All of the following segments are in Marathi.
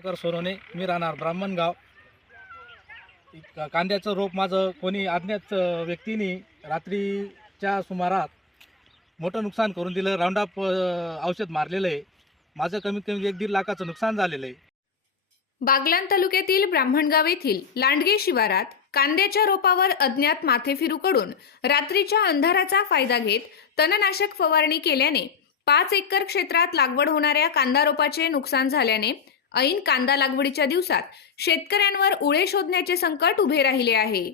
प्रभाकर सोनवणे मी राहणार ब्राह्मणगाव कांद्याचं रोप माझं कोणी अज्ञात व्यक्तीने रात्रीच्या सुमारात मोठं नुकसान करून दिलं. राऊंडअप औषध मारलेलं आहे माझं कमीत कमी एक दीड लाखाचं नुकसान झालेलं आहे बागलान तालुक्यातील ब्राह्मणगाव येथील लांडगे शिवारात कांद्याच्या रोपावर अज्ञात माथेफिरूकडून रात्रीच्या अंधाराचा फायदा घेत तणनाशक फवारणी केल्याने पाच एकर क्षेत्रात लागवड होणाऱ्या कांदा रोपाचे नुकसान झाल्याने ऐन कांदा लागवडीच्या दिवसात शेतकऱ्यांवर उळे शोधण्याचे संकट उभे राहिले आहे.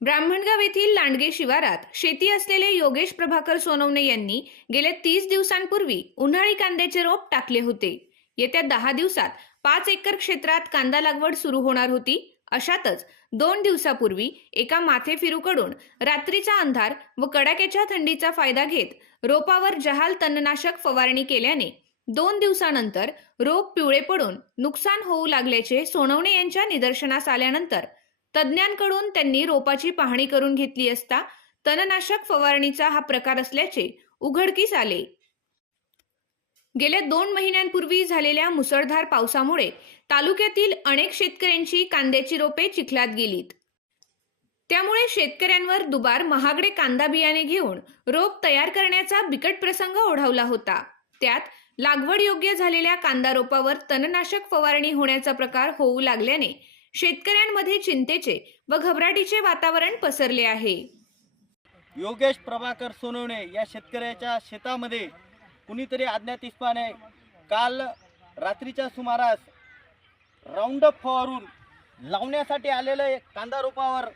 ब्राह्मणगाव येथील लांडगे शिवारात शेती असलेले योगेश प्रभाकर सोनवणे यांनी गेल्या तीस दिवसांपूर्वी उन्हाळी कांद्याचे रोप टाकले होते. येत्या दहा दिवसात पाच एकर क्षेत्रात कांदा लागवड सुरू होणार होती. अशातच दोन दिवसापूर्वी एका माथेफिरूकडून रात्रीचा अंधार व कडाक्याच्या थंडीचा फायदा घेत रोपावर जहाल तणनाशक फवारणी केल्याने दोन दिवसानंतर रोप पिवळे पडून नुकसान होऊ लागल्याचे सोनवणे यांच्या निदर्शनास आल्यानंतर तज्ज्ञांकडून त्यांनी रोपाची पाहणी करून घेतली असता तणनाशक फवारणीचा हा प्रकार असल्याचे उघडकीस आले. गेल्या दोन महिन्यांपूर्वी झालेल्या मुसळधार पावसामुळे तालुक्यातील अनेक शेतकऱ्यांची कांद्याची रोपे चिखलात गेलीत. त्यामुळे शेतकऱ्यांवर दुबार महागडे कांदा बियाणे घेऊन रोप तयार करण्याचा बिकट प्रसंग ओढावला होता. त्यात लागवड योग्य झालेल्या कांदा रोपावर तणनाशक फवारणी होण्याचा प्रकार होऊ लागल्याने शेतकऱ्यांमध्ये चिंतेचे व घबराटीचे वातावरण पसरले आहे. योगेश प्रभाकर सोनवणे या शेतकऱ्याच्या शेतामध्ये कुणीतरी अज्ञात इस्माने काल रात्रीच्या सुमारास राऊंडअप फवारून लावण्यासाठी आलेलं कांदा रोपावर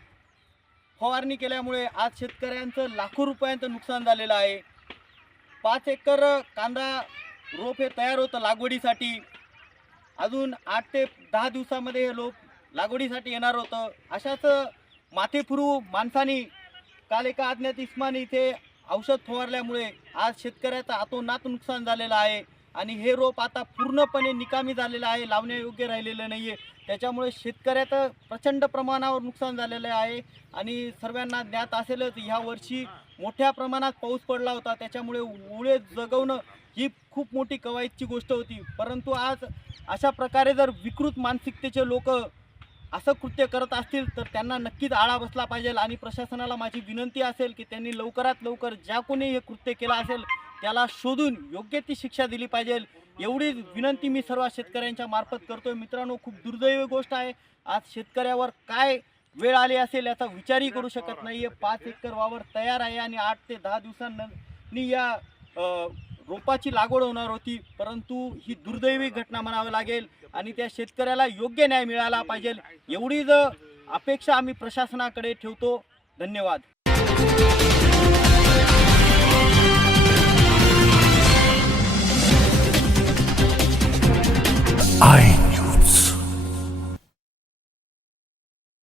फवारणी केल्यामुळे आज शेतकऱ्यांचं लाखो रुपयांचं नुकसान झालेलं आहे. पाच एकर कांदा रोप हे तयार होतं लागवडीसाठी. अजून आठ ते दहा दिवसामध्ये हे लोप लागवडीसाठी येणार होतं. अशाच माथेफुरू माणसानी काल एका अज्ञात इस्माने इथे औषध फवारल्यामुळे आज शेतकऱ्याचं आतोनात नुकसान झालेलं आहे. आणि हे रोप आता पूर्णपणे निकामी झालेलं आहे लावण्यायोग्य राहिलेलं नाही आहे त्याच्यामुळे शेतकऱ्याचं प्रचंड प्रमाणावर नुकसान झालेलं आहे. आणि सर्वांना ज्ञात असेलच ह्या वर्षी मोठ्या प्रमाणात पाऊस पडला होता. त्याच्यामुळे उळे जगवणं ही खूप मोठी कवायतची गोष्ट होती. परंतु आज अशा प्रकारे जर विकृत मानसिकतेचे लोक असं कृत्य करत असतील तर त्यांना नक्कीच आळा बसला पाहिजे आणि प्रशासनाला माझी विनंती असेल की त्यांनी लवकरात लवकर ज्या कोणी हे कृत्य केलं असेल त्याला शोधून योग्य ती शिक्षा दिली पाहिजे. एवढी विनंती मी सर्व शेतकऱ्यांच्या मार्फत करतोय. मित्रांनो खूप दुर्दैवी गोष्ट आहे. आज शेतकऱ्यावर काय वेळ आली असेल याचा विचारही करू शकत नाही आहे पाच एकर वावर तयार आहे आणि आठ ते दहा दिवसांनी या रोपाची लागवड होणार होती परंतु ही दुर्दैवी घटना म्हणावी लागेल आणि त्या शेतकऱ्याला योग्य न्याय मिळाला पाहिजे एवढीच अपेक्षा आम्ही प्रशासनाकडे ठेवतो. धन्यवाद.